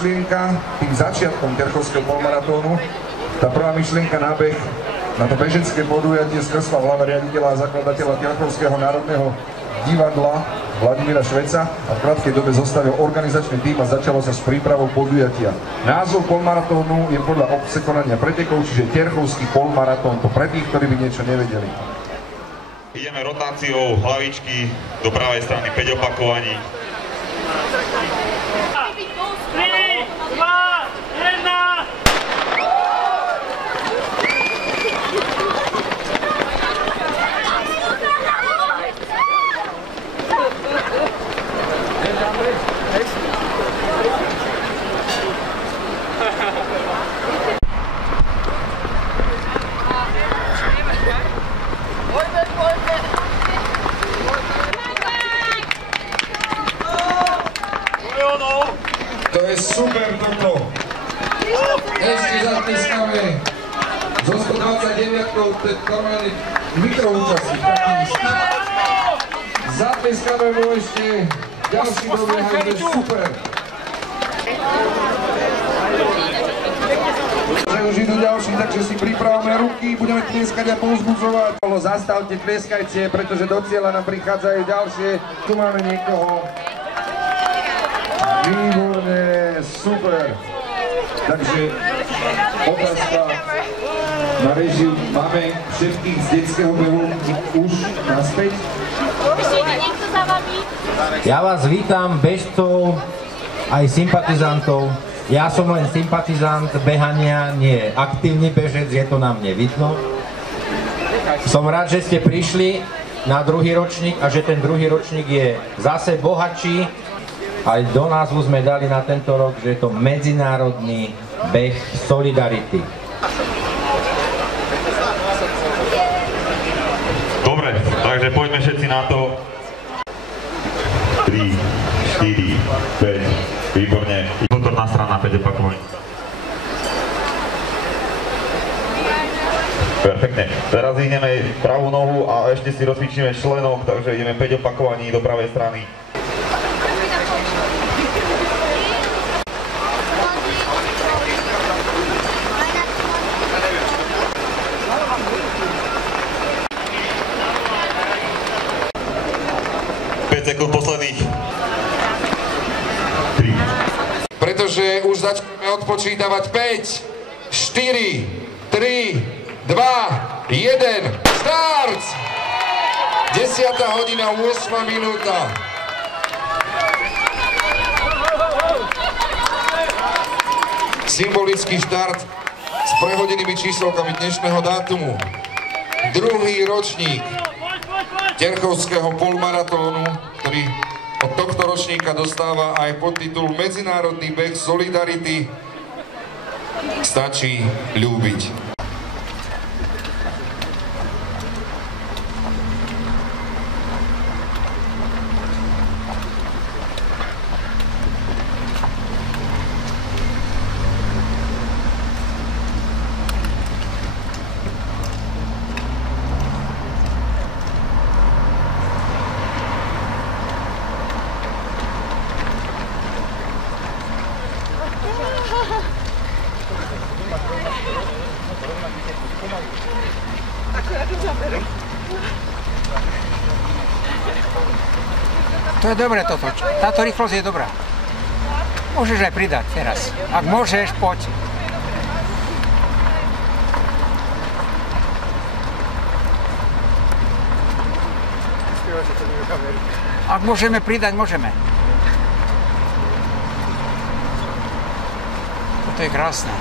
myšlienka tým začiatkom Terchovského polmaratónu. Tá prvá myšlienka nábeh na to bežecké podujatie skrsla v hlave riaditeľa a zakladateľa Terchovského národného divadla Vladimíra Šveca a v krátkej dobe zostavil organizačný tím a začalo sa s prípravou podujatia. Názov polmaratónu je podľa obce konania pretekov, čiže Terchovský polmaratón, to pre tých, ktorí by niečo nevedeli. Ideme rotáciou hlavičky do pravej strany 5 opakovaní. 3, 2, 1. To je super toto. Ešte zatleskame. Zo 129 to je normálny mikroúčastník. Zatleskame mu ešte. Ďalší dobiehajú, to je super. Už idú ďalší, takže si pripravíme ruky, budeme tlieskať a povzbudzovať. Zastavte, tlieskajte, pretože do cieľa nám prichádzajú ďalšie. Tu máme niekoho. Výborné, super. Takže otázka na režiu. Máme všetkých z detského behu už naspäť. Ja vás vítam, bežcov, aj sympatizantov. Ja som len sympatizant behania, nie aktívny bežec, je to na mne vidno. Som rád, že ste prišli na druhý ročník a že ten druhý ročník je zase bohatší. Aj do názvu sme dali na tento rok, že je to Medzinárodný beh Solidarity. Dobre, takže poďme všetci na to. 3, 4, 5, výborne. Vnútorná strana 5 opakovaní. Perfektne. Teraz ideme pravú nohu a ešte si rozcvičíme členok, takže ideme 5 opakovaní do pravej strany. Sekúnd posledných. 3. Pretože už začneme odpočítavať 5, 4, 3, 2, 1, štart! 10. hodina, 8. minúta. Symbolický štart s prehodenými číselkami dnešného dátumu. Druhý ročník Terchovského polmaratónu, ktorý od tohto ročníka dostáva aj podtitul Medzinárodný beh Solidarity. Stačí ľúbiť. To je dobré toto. Táto rýchlosť je dobrá. Môžeš aj pridať teraz. Ak môžeš, poď. Ak môžeme pridať, môžeme. Toto je krásne.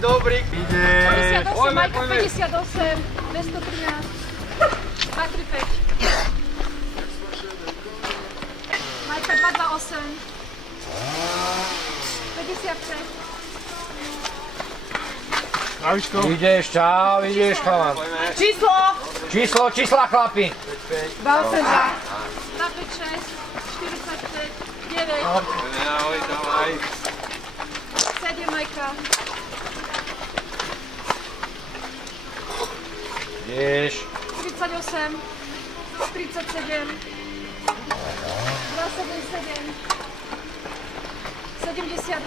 dobrý. Ide. 58, Majka 58, 213. Patri 5. Majka 228. 55. Ideš, čau, ideš, chlaman. Čísla, chlapi. 22. 256, 45, 9. Ahoj, dávaj. 7, Majka. Ideš. 38, 37, 277, 72,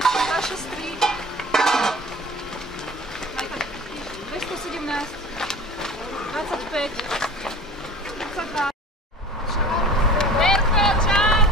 263, Majka 217, 25, 32. Mirko, čau!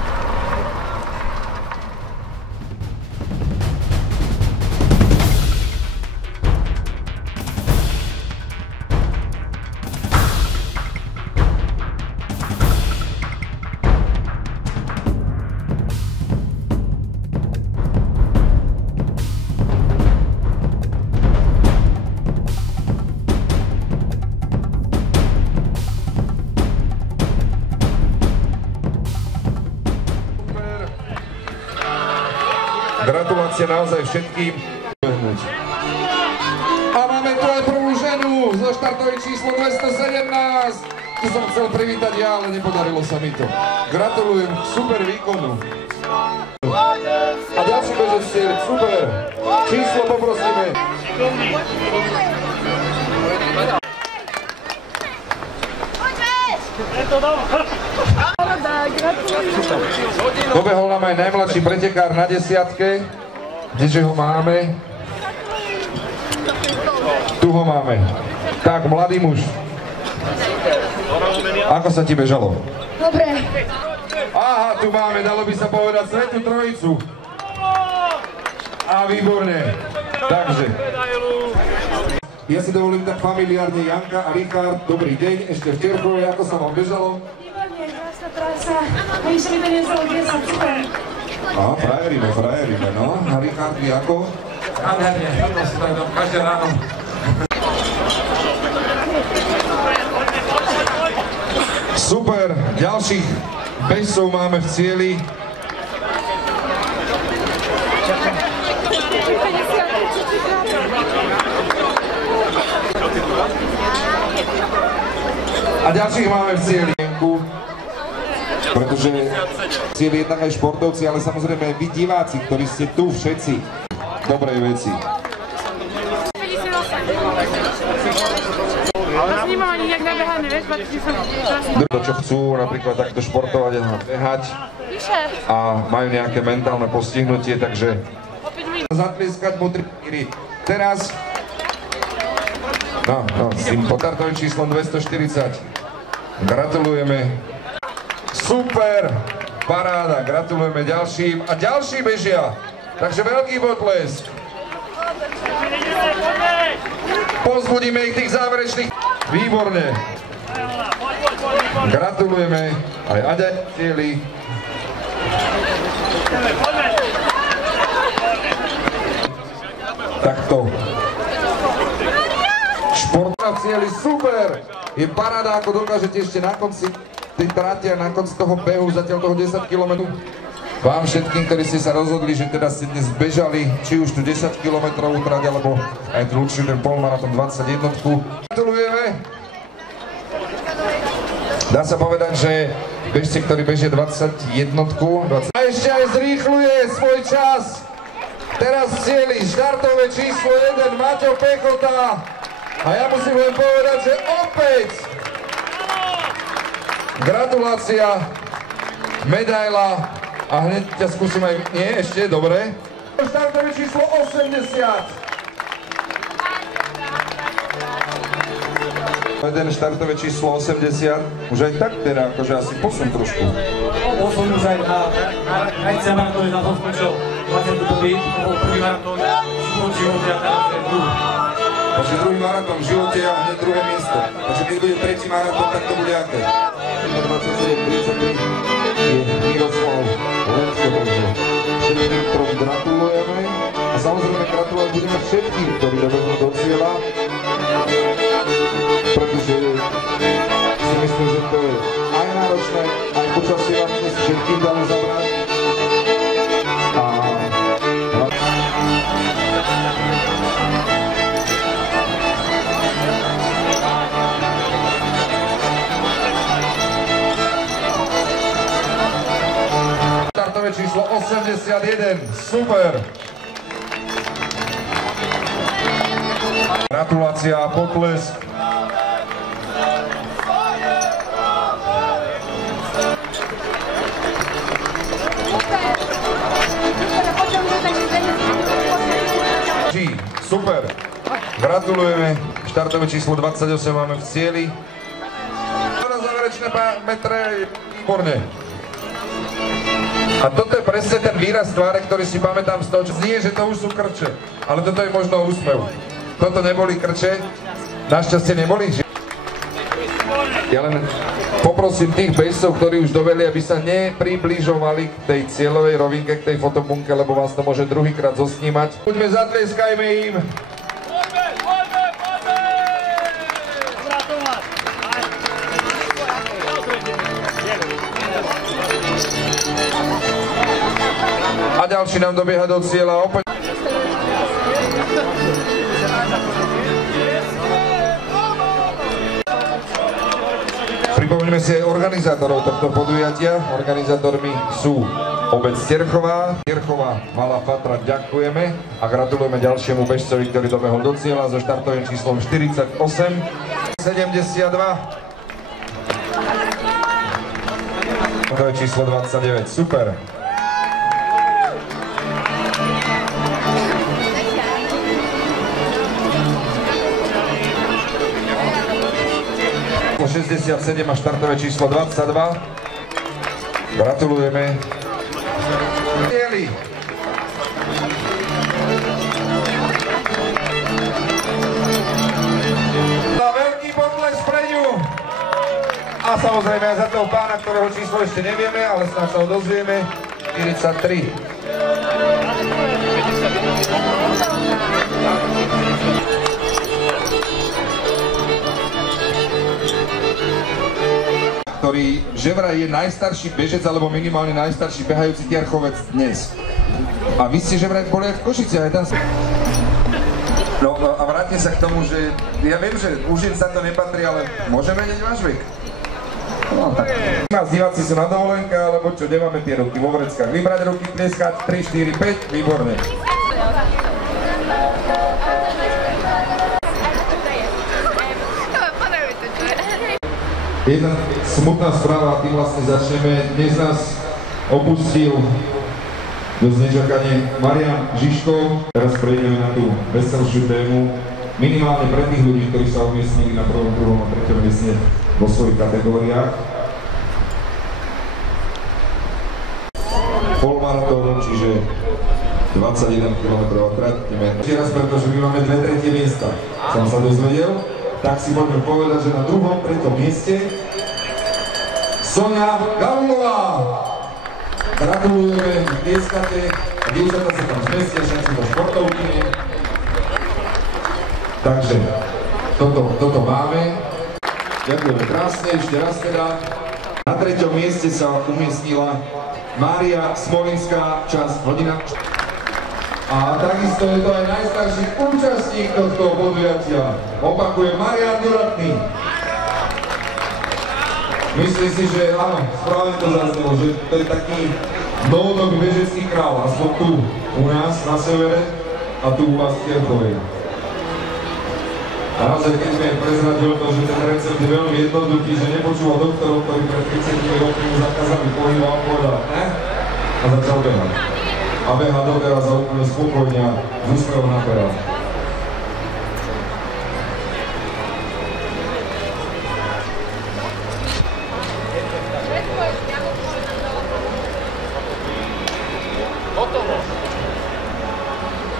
Gratulácie naozaj všetkým. A máme tu aj prvú ženu zo štartovej číslo 217. Tu som chcel privítať ja, ale nepodarilo sa mi to. Gratulujem k super výkonu. A ďalší bežec cieľ, super. Číslo poprosíme. Dobehol nám aj najmladší pretekár na desiatke. Kdeže ho máme? Tu ho máme. Tak, mladý muž. Ako sa ti bežalo? Dobre. Aha, tu máme, dalo by sa povedať, Svätú Trojicu. A výborne. Takže. Ja si dovolím tak familiárne, Janka a Richard, dobrý deň, ešte v Terchove, ako sa vám bežalo? Výborne, krásna trasa. A ešte mi to nezalo 10, super. Á, frajeríme, no. A Richard, vy ako? Nádherne, to si tak dám každé ráno. Super, ďalších bežcov máme v cieli. A ďalších máme v cieli. Pretože cieli jednak aj športovci, ale samozrejme aj vy diváci, ktorí ste tu všetci. Dobrej veci. To nemám ani nejak nabehané, vieš, že som krásne. To, čo chcú napríklad takto športovať a behať a majú nejaké mentálne postihnutie, takže zatlieskať mu 3. Teraz s tým potartovým číslom 240. Gratulujeme. Super, paráda, gratulujeme ďalším a ďalší bežia. Takže veľký potlesk. Povzbudíme ich tých záverečných. Výborne. Gratulujeme aj Aďa cieli. Takto. Športová cieli, super. Je paráda, ako dokážete ešte na konci tej trati a na konci toho behu, zatiaľ toho 10 km. Vám všetkým, ktorí ste sa rozhodli, že teda ste dnes bežali, či už tu 10 km trať, alebo aj tu určite ten polmaraton 21. Gratulujeme. Dá sa povedať, že bežci, ktorí bežia 21. A ešte aj zrýchluje svoj čas. Teraz cieli štartové číslo 1, Maťo Pechota. A ja musím len povedať, že opäť gratulácia, medaila a hneď ťa skúsim aj... Nie, ešte, dobre. Štartové číslo 80. Jeden štartové číslo 80. Už aj tak teda, akože asi posun trošku. Posun už aj na maratón na tom skončil 22. To bol prvý maratón v živote a teraz je druhý. Takže druhý maratón v živote a hneď druhé miesto. Takže keď bude tretí maratón, tak to bude aké? 27-33 je Miroslav Lensko, takže všetkým trom gratulujeme a samozrejme gratulovať budeme všetkým, ktorí dobehnú do cieľa, pretože si myslím, že to je aj náročné, aj počasie vám dnes všetkým dáme zabrať. Startové číslo 81, super! Gratulácia a potlesk. Super, gratulujeme, štartové číslo 28 máme v cieli. Na záverečné metre, výborne. A toto je presne ten výraz tváre, ktorý si pamätám z toho, čo znie, že to už sú krče, ale toto je možno úsmev. Toto neboli krče, našťastie neboli. Ja len poprosím tých bežcov, ktorí už doveli, aby sa nepribližovali k tej cieľovej rovinke, k tej fotobunke, lebo vás to môže druhýkrát zosnímať. Poďme, zatlieskajme im. A ďalší nám dobieha do cieľa opäť. Pripomeňme si aj organizátorov tohto podujatia. Organizátormi sú obec Terchová. Terchová Malá Fatra, ďakujeme a gratulujeme ďalšiemu bežcovi, ktorý dobehol do cieľa so štartovým číslom 48 72. To je číslo 29, super. Číslo 67 a štartové číslo 22. Gratulujeme. Za veľký potlesk pre ňu. A samozrejme aj za toho pána, ktorého číslo ešte nevieme, ale snáď sa ho dozvieme. 43. Ktorý že vraj je najstarší bežec, alebo minimálne najstarší behajúci Terchovec dnes. A vy ste že vraj boli aj v Košici, aj tam... No a vráťme sa k tomu, že ja viem, že už sa to nepatrí, ale môžeme vedieť váš vek? No tak. Nás diváci sú na dovolenke, alebo čo, nemáme tie ruky vo vreckách. Vybrať ruky, tlieskať, 3, 4, 5, výborne. Jedna smutná správa, tým vlastne začneme. Dnes nás opustil dosť nečakane Marian Žižko. Teraz prejdeme na tú veselšiu tému. Minimálne pre tých ľudí, ktorí sa umiestnili na 1., 2. a 3. mieste vo svojich kategóriách. Polmaratónu, čiže 21 km trať. Ešte raz, pretože my máme 2/3 miesta. Som sa dozvedel. Tak si môžeme povedať, že na 2., 3. mieste Sonia Gavlová. Gratulujeme, tlieskate, dievčatá sa tam zmestia, však sú to športovkyne. Takže toto máme. Ďakujeme krásne, ešte raz teda. Na 3. mieste sa umiestnila Mária Smolinská, čas hodina. A takisto je to aj najstarší účastník tohto podujatia. Opakujem, Marian Duratný. Myslím si, že áno, správne to zaznelo, že to je taký novodobý bežecký král, aspoň tu u nás na severe a tu u vás v Terchovej. A naozaj, keď mi prezradil to, že ten recept je veľmi jednoduchý, že nepočúval doktorov, ktorí pred 30 rokmi mu zakázali pohyb a povedal, ne? A začal behať. A beha doteraz a úplne spokojne a z úsmevom na perách.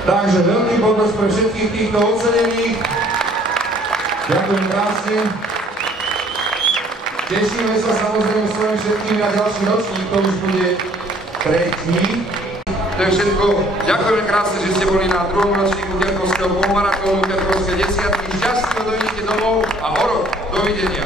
Takže veľký potlesk pre všetkých týchto ocenených. Ďakujem krásne. Tešíme sa samozrejme s vami všetkými na ďalší ročník, to už bude 3. To je všetko. Ďakujeme krásne, že ste boli na druhom ročníku Terchovského polmaratónu, Terchovské desiatky. Šťastne dojdete domov a o rok. Dovidenia.